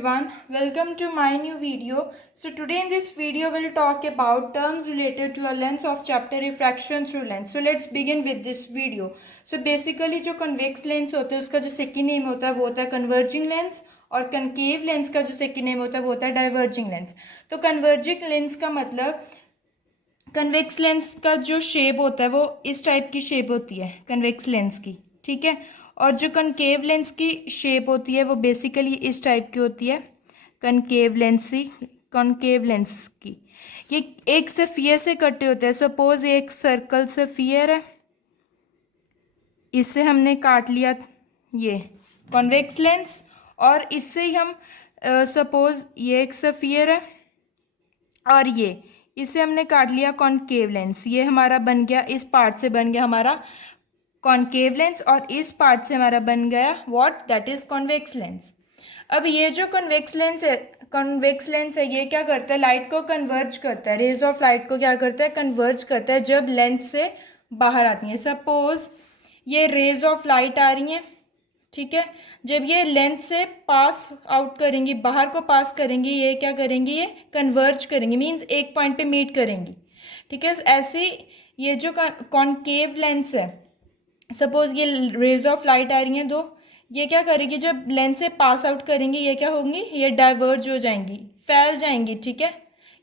everyone, welcome to my new video. So today in this video we'll talk about terms related to a lens of chapter refraction through lens. So let's begin with this video. So basically जो convex lens होता है उसका जो second name होता है वो होता है converging lens और concave lens का जो second name होता है वो होता है diverging lens. तो converging lens का मतलब कन्वेक्स लेंस का जो शेप होता है वो इस टाइप की शेप होती है कन्वेक्स लेंस की, ठीक है। और जो कनकेव लेंस की शेप होती है वो बेसिकली इस टाइप की होती है कनकेव लेंस की। ये एक सफ़ियर से कटे होते हैं। सपोज एक सर्कल सफ़ियर है, इससे हमने काट लिया ये कॉन्वेक्स लेंस, और इससे ही हम सपोज ये एक सफ़ियर है और ये इसे हमने काट लिया कॉनकेव लेंस। ये हमारा बन गया, इस पार्ट से बन गया हमारा कॉनकेव लेंस और इस पार्ट से हमारा बन गया what, that is convex lens. अब ये जो कॉन्वेक्स लेंस है ये क्या करता है, लाइट को कन्वर्ज करता है, रेज ऑफ लाइट को क्या करता है, कन्वर्ज करता है जब लेंस से बाहर आती है। सपोज ये रेज ऑफ लाइट आ रही हैं, ठीक है, जब ये लेंस से पास आउट करेंगी, बाहर को पास करेंगी, ये क्या करेंगी, ये कन्वर्ज करेंगी, मींस एक पॉइंट पे मीट करेंगी, ठीक है। ऐसे ये जो कॉनकेव लेंस है, सपोज ये रेज ऑफ लाइट आ रही हैं दो, ये क्या करेगी, जब लेंस से पास आउट करेंगी ये क्या होंगी, ये डाइवर्ज हो जाएंगी, फैल जाएंगी, ठीक है।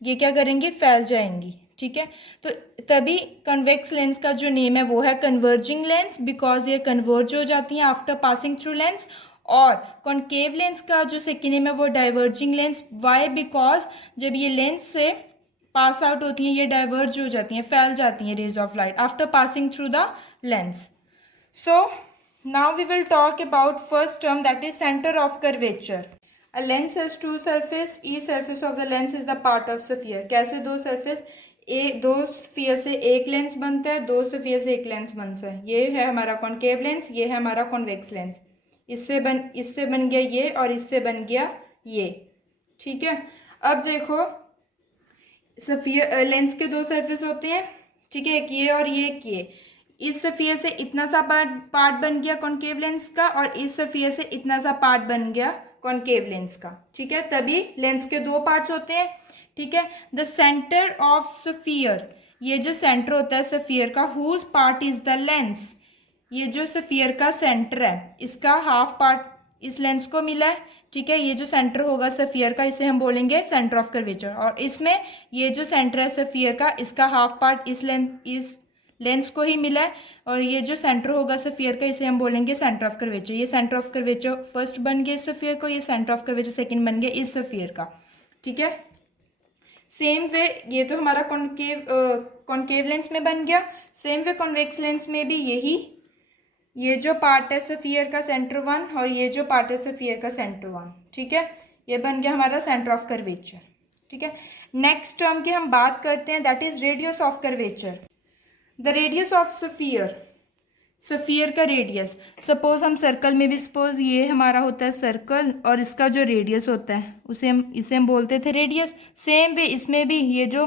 ये क्या करेंगी, फैल जाएंगी, ठीक है। तो तभी कन्वेक्स लेंस का जो नेम है वो है कन्वर्जिंग लेंस, बिकॉज ये कन्वर्ज हो जाती हैं आफ्टर पासिंग थ्रू लेंस। और कॉनकेव लेंस का जो सेकेंड नेम है वो डाइवर्जिंग लेंस। वाई, बिकॉज जब ये लेंस से पास आउट होती हैं ये डाइवर्ज हो जाती हैं, फैल जाती हैं rays of light after passing through the lens. So now we will talk about first term, that is center of curvature. A lens has two surface. Each surface of the lens is the part of sphere. कैसे दो surface, दो sphere से एक lens बनता है, दो sphere से एक लेंस बनता है। ये है हमारा कॉनकेव लेंस, ये है हमारा कॉन्वेक्स लेंस। इससे बन गया ये और इससे बन गया ये, ठीक है। अब देखो स्फीयर लेंस के दो सरफेस होते हैं, ठीक है, एक ये और ये एक ये। इस सफ़ियर से इतना सा पार्ट बन गया कॉनकेव लेंस का और इस सफ़ियर से इतना सा पार्ट बन गया कॉनकेव लेंस का, ठीक है। तभी लेंस के दो पार्ट्स होते हैं, ठीक है। द सेंटर ऑफ सफ़ियर, ये जो सेंटर होता है सफ़ियर का, whose part is the lens, ये जो सफ़ियर का सेंटर है इसका हाफ पार्ट इस लेंस को मिला है, ठीक है। ये जो सेंटर होगा सफ़ियर का इसे हम बोलेंगे सेंटर ऑफ कर्वेचर, और इसमें ये जो सेंटर है सफ़ियर का इसका हाफ पार्ट इस लेंस को ही मिला है, और ये जो सेंटर होगा सफ़ियर का इसे हम बोलेंगे सेंटर ऑफ कर्वेचर। ये सेंटर ऑफ कर्वेचर फर्स्ट बन गया इस सफ़ियर को, ये सेंटर ऑफ कर्वेचर सेकंड बन गया इस सफ़ियर का, ठीक है। सेम वे ये तो हमारा कॉनकेव लेंस में बन गया, सेम वे कॉन्वेक्स लेंस में भी यही, ये जो पार्ट है सफ़ियर का सेंटर वन और ये जो पार्ट है सफ़ियर का सेंटर वन, ठीक है, ये बन गया हमारा सेंटर ऑफ कर्वेचर, ठीक है। नेक्स्ट टर्म की हम बात करते हैं, that is radius of curvature. The radius of sphere का रेडियस, सपोज हम सर्कल में भी, सपोज ये हमारा होता है सर्कल और इसका जो रेडियस होता है इसे हम बोलते थे रेडियस। सेम वे इसमें भी ये जो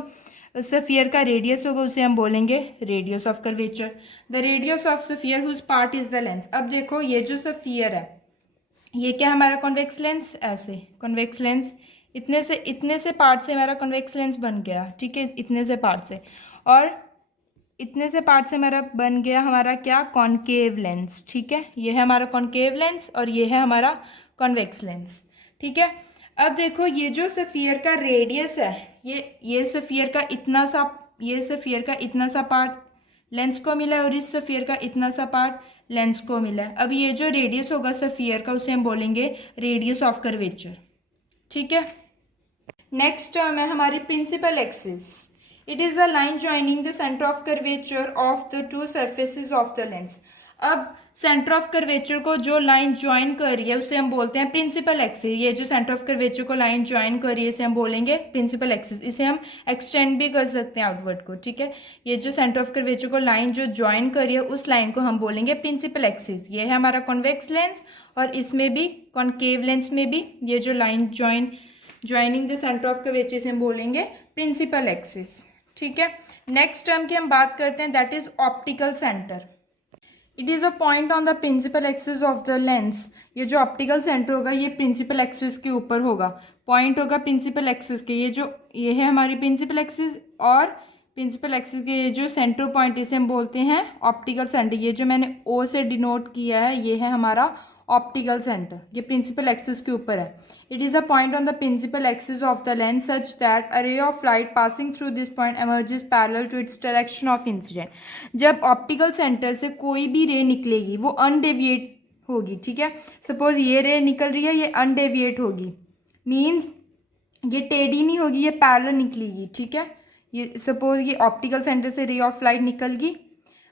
सफ़ियर का रेडियस होगा उसे हम बोलेंगे radius of curvature. The radius of sphere whose part is the lens. अब देखो ये जो सफ़ियर है ये क्या हमारा कॉन्वेक्स लेंस, ऐसे कॉन्वेक्स लेंस, इतने से पार्ट से हमारा कॉन्वेक्स लेंस बन गया, ठीक है, इतने से पार्ट से, और इतने से पार्ट से हमारा बन गया हमारा क्या, कॉनकेव लेंस, ठीक है। ये है हमारा कॉनकेव लेंस और ये है हमारा कॉन्वेक्स लेंस, ठीक है। अब देखो ये जो सफ़ियर का रेडियस है, ये सफ़ियर का इतना सा, ये सफ़ियर का इतना सा पार्ट लेंस को मिला है और इस सफ़ियर का इतना सा पार्ट लेंस को मिला है। अब ये जो रेडियस होगा सफ़ियर का उसे हम बोलेंगे रेडियस ऑफ कर्वेचर, ठीक है। नेक्स्ट टर्म है हमारी principal axis. It is a line joining the center of curvature of the two surfaces of the lens. अब सेंटर ऑफ कर्वेचर को जो लाइन ज्वाइन कर रही है उसे हम बोलते हैं प्रिंसिपल एक्सिस। ये जो सेंटर ऑफ कर्वेचर को लाइन ज्वाइन कर रही है इसे हम बोलेंगे प्रिंसिपल एक्सिस। इसे हम एक्सटेंड भी कर सकते हैं आउटवर्ड को, ठीक है। ये जो सेंटर ऑफ कर्वेचर को लाइन जो ज्वाइन कर रही है उस लाइन को हम बोलेंगे प्रिंसिपल एक्सिस। ये है हमारा कॉन्वेक्स लेंस और इसमें भी कॉनकेव लेंस में भी ये जो line joining the centre of curvature इसे हम बोलेंगे प्रिंसिपल एक्सिस, ठीक है। नेक्स्ट टर्म की हम बात करते हैं, that is optical centre. It is a point on the principal axis of the lens. ये जो ऑप्टिकल सेंटर होगा ये प्रिंसिपल एक्सिस के ऊपर होगा, पॉइंट होगा प्रिंसिपल एक्सिस के। ये है हमारी प्रिंसिपल एक्सिस, और प्रिंसिपल एक्सिस के ये जो सेंटर पॉइंट इसे हम बोलते हैं ऑप्टिकल सेंटर। ये जो मैंने ओ से डिनोट किया है ये है हमारा ऑप्टिकल सेंटर, ये प्रिंसिपल एक्सिस के ऊपर है। It is a point on the principal axis of the lens such that a ray of light passing through this point emerges parallel to its direction of incident. जब optical centre से कोई भी रे निकलेगी वो अनडेविएट होगी, ठीक है। सपोज ये रे निकल रही है, ये अनडेविएट होगी, मीन्स ये टेढ़ी नहीं होगी, ये पैरेलल निकलेगी, ठीक है। ये सपोज ये ऑप्टिकल सेंटर से रे ऑफ लाइट निकल गई,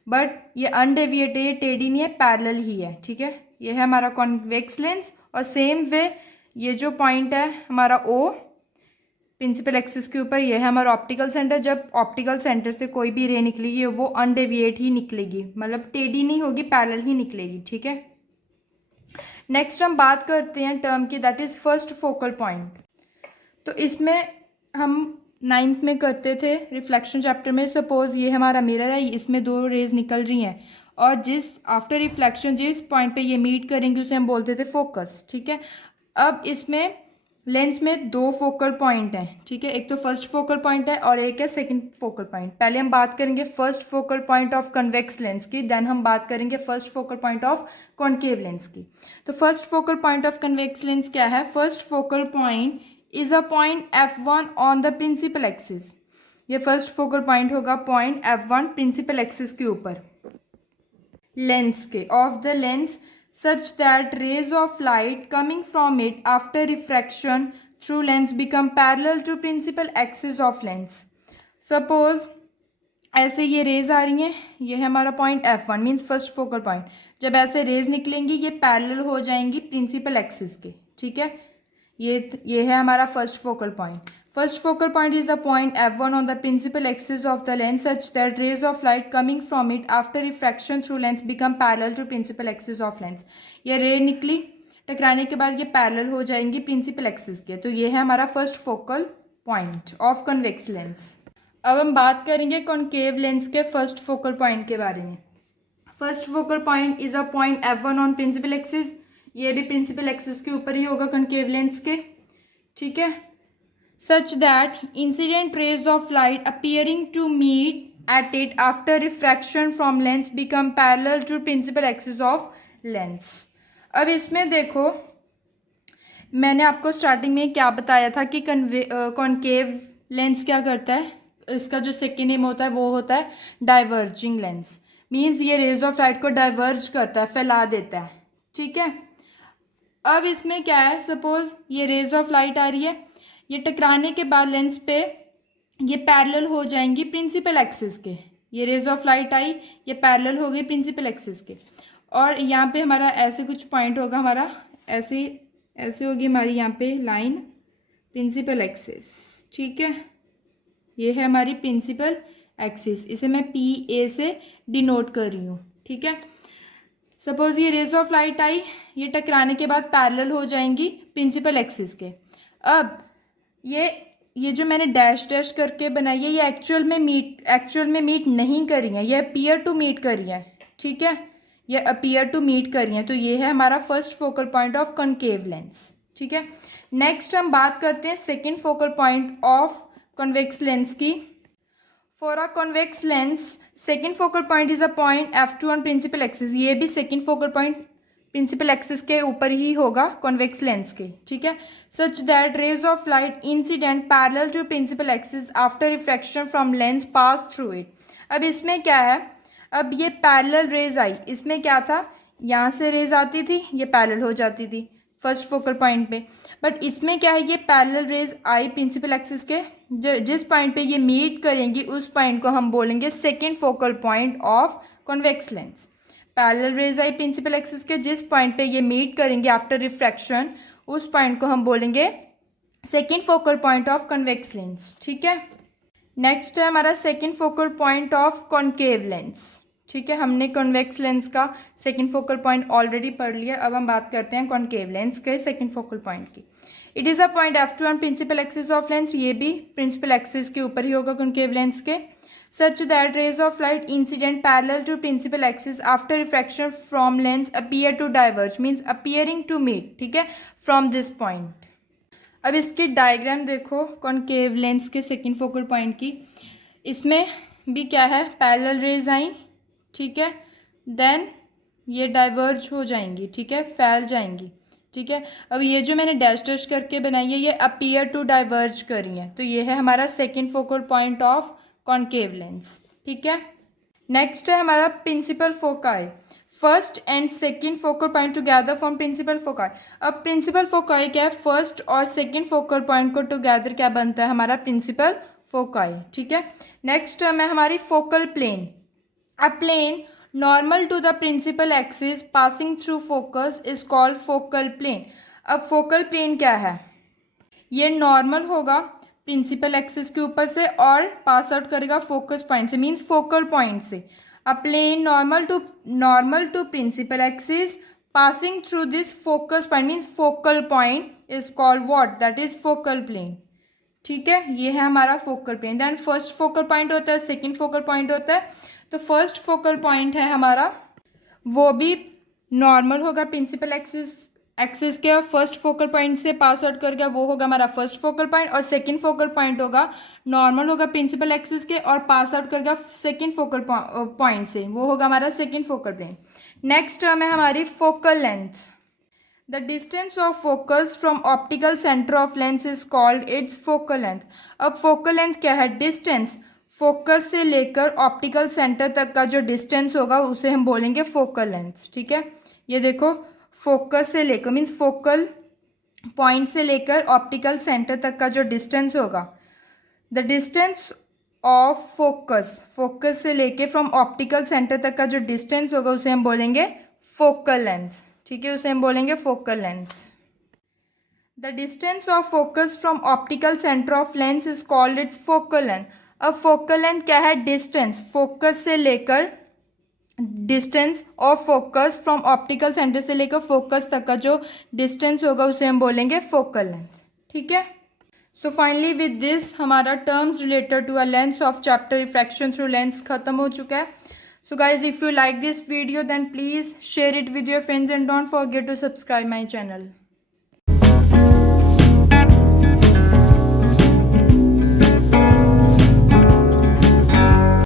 बट ये अनडेविएट है, ये टेढ़ी नहीं है, पैरेलल ही है, ठीक है। ये है हमारा कॉन्वेक्स लेंस। और सेम वे ये जो पॉइंट है हमारा ओ प्रिंसिपल एक्सिस के ऊपर, ये है हमारा ऑप्टिकल सेंटर। जब ऑप्टिकल सेंटर से कोई भी रे निकलेगी वो अनडेविएट ही निकलेगी, मतलब टेढ़ी नहीं होगी, पैरेलल ही निकलेगी, ठीक है। नेक्स्ट हम बात करते हैं टर्म की, that is first focal point. तो इसमें हम 9th में करते थे रिफ्लेक्शन चैप्टर में। सपोज ये हमारा मिरर है, इसमें 2 रेज निकल रही हैं, और जिस आफ्टर रिफ्लेक्शन जिस पॉइंट पे ये मीट करेंगे उसे हम बोलते थे फोकस, ठीक है। अब इसमें लेंस में 2 फोकल पॉइंट हैं, ठीक है। एक तो फर्स्ट फोकल पॉइंट है और एक है सेकंड फोकल पॉइंट। पहले हम बात करेंगे first focal point of convex lens की, देन हम बात करेंगे first focal point of concave lens की। तो first focal point of convex lens क्या है? First focal point is a point F1 on the principal axis. ये फर्स्ट फोकल पॉइंट होगा पॉइंट F1 प्रिंसिपल एक्सिस के ऊपर लेंस के, of the lens, such that rays of light coming from it after refraction through lens become parallel to principal axis of lens. Suppose ऐसे ये raise आ रही हैं, ये है हमारा point F1 means first focal point. जब ऐसे रेज निकलेंगी ये पैरेलल हो जाएंगी प्रिंसिपल एक्सिस के, ठीक है। ये है हमारा first focal point. First focal point is the point F1 on the principal axis of the lens such that rays of light coming from it after refraction through lens become parallel to principal axis of lens. ये रे निकली, टकराने के बाद ये parallel हो जाएंगी principal axis के। तो ये है हमारा first focal point of convex lens. अब हम बात करेंगे कॉन्केव लेंस के फर्स्ट फोकल पॉइंट के बारे में। First focal point is a point F1 on principal axis. ये भी प्रिंसिपल एक्सिस के ऊपर ही होगा कॉन्केव लेंस के, ठीक है। Such that incident rays of light appearing to meet at it after refraction from lens become parallel to principal axis of lens. अब इसमें देखो मैंने आपको स्टार्टिंग में क्या बताया था कि कॉन्केव लेंस क्या करता है, इसका जो सेकेंड नेम होता है वो होता है डाइवर्जिंग लेंस। मीन्स ये रेज ऑफ लाइट को डाइवर्ज करता है, फैला देता है, ठीक है। अब इसमें क्या है, सपोज ये रेज ऑफ लाइट आ रही है, ये टकराने के बाद लेंस पे ये पैरेलल हो जाएंगी प्रिंसिपल एक्सिस के। ये रेज ऑफ लाइट आई, ये पैरेलल हो गई प्रिंसिपल एक्सिस के, और यहाँ पे हमारा ऐसे कुछ पॉइंट होगा, हमारा ऐसे होगी हमारी यहाँ पे लाइन प्रिंसिपल एक्सिस, ठीक है। ये है हमारी प्रिंसिपल एक्सिस, इसे मैं PA से डिनोट कर रही हूँ, ठीक है। सपोज ये रेज ऑफ लाइट आई, ये टकराने के बाद पैरेलल हो जाएंगी प्रिंसिपल एक्सिस के। अब ये जो मैंने डैश डैश करके बनाई है ये एक्चुअल में मीट नहीं कर रही है, ये अपीयर टू मीट कर रही है, ठीक है। ये अपीयर टू मीट कर रही है। तो ये है हमारा first focal point of concave lens, ठीक है। नेक्स्ट हम बात करते हैं second focal point of convex lens की। For a convex lens second focal point is a point F2 on principal axis. ये भी second focal point principal axis के ऊपर ही होगा कॉन्वेक्स लेंस के, ठीक है। Such that rays of light incident parallel to principal axis after refraction from lens pass through it. अब इसमें क्या है, अब ये पैरेलल रेज आई, इसमें क्या था, यहाँ से रेज आती थी, ये पैरेलल हो जाती थी फर्स्ट फोकल पॉइंट पे, बट इसमें क्या है, ये पैरेलल रेज आई प्रिंसिपल एक्सिस के, जिस पॉइंट पे ये मीट करेंगी उस पॉइंट को हम बोलेंगे second focal point of convex lens. Parallel rays आई प्रिंसिपल एक्सिस के, जिस पॉइंट पे ये मीट करेंगे आफ्टर रिफ्रैक्शन उस पॉइंट को हम बोलेंगे second focal point of convex lens, ठीक है। नेक्स्ट है हमारा second focal point of concave lens, ठीक है। हमने कॉन्वेक्स लेंस का सेकेंड फोकल पॉइंट ऑलरेडी पढ़ लिया, अब हम बात करते हैं कॉन्केव लेंस के सेकेंड फोकल पॉइंट की। It is a point F2 on principal axis of lens. ये भी प्रिंसिपल एक्सिस के ऊपर ही होगा कॉन्केव लेंस के। such that rays of light incident parallel to principal axis after refraction from lens appear to diverge, means appearing to meet, ठीक है, from this point. अब इसकी डायग्राम देखो कॉनकेव लेंस के सेकेंड फोकल पॉइंट की. इसमें भी क्या है, पैरेलल रेज आई, ठीक है, देन ये डाइवर्ज हो जाएंगी, ठीक है, फैल जाएंगी, ठीक है. अब ये जो मैंने डैश डैश करके बनाई है ये अपीयर टू डाइवर्ज करी है, तो ये है हमारा second focal point of concave lens, ठीक है. नेक्स्ट है हमारा principal foci. First and second focal point together form principal foci. अब प्रिंसिपल फोकाई क्या है, फर्स्ट और सेकेंड फोकल पॉइंट को टुगेदर क्या बनता है, हमारा प्रिंसिपल फोकाई, ठीक है. नेक्स्ट टर्म है हमारी focal plane. A plane normal to the principal axis passing through focus is called focal plane. अब फोकल प्लेन क्या है, ये नॉर्मल होगा प्रिंसिपल एक्सिस के ऊपर से और पास आउट करेगा फोकस पॉइंट से, मीन्स फोकल पॉइंट से. A plane normal to principal axis passing through this focus point means focal point is called what, that is focal plane, ठीक है. ये है हमारा focal plane. Then first focal point होता है, second focal point होता है. तो फर्स्ट फोकल पॉइंट है हमारा, वो भी नॉर्मल होगा प्रिंसिपल एक्सिस के, फर्स्ट फोकल पॉइंट से पास आउट कर गया, वो होगा हमारा फर्स्ट फोकल पॉइंट. और सेकंड फोकल पॉइंट होगा नॉर्मल होगा प्रिंसिपल एक्सिस के और पास आउट कर गया सेकंड फोकल पॉइंट से, वो होगा हमारा second focal plane. Next term है हमारी focal length. The distance of focus from optical centre of lens is called its focal length. अब फोकल लेंथ क्या है, डिस्टेंस फोकस से लेकर ऑप्टिकल सेंटर तक का जो डिस्टेंस होगा उसे हम बोलेंगे फोकल लेंथ, ठीक है. ये देखो फोकस से लेकर मीन्स फोकल पॉइंट से लेकर ऑप्टिकल सेंटर तक का जो डिस्टेंस होगा, द डिस्टेंस ऑफ फोकस से लेके फ्रॉम ऑप्टिकल सेंटर तक का जो डिस्टेंस होगा उसे हम बोलेंगे फोकल लेंथ, ठीक है, उसे हम बोलेंगे focal length. The distance of focus from optical centre of lens is called its focal length. अब फोकल लेंथ क्या है, डिस्टेंस फोकस से लेकर, distance of focus from optical centre से लेकर फोकस तक का जो डिस्टेंस होगा उसे हम बोलेंगे फोकल लेंथ, ठीक है. सो फाइनली विद दिस हमारा terms related to a lens of chapter refraction through lens खत्म हो चुका है. So guys if you like this video then please share it with your friends and don't forget to subscribe my channel.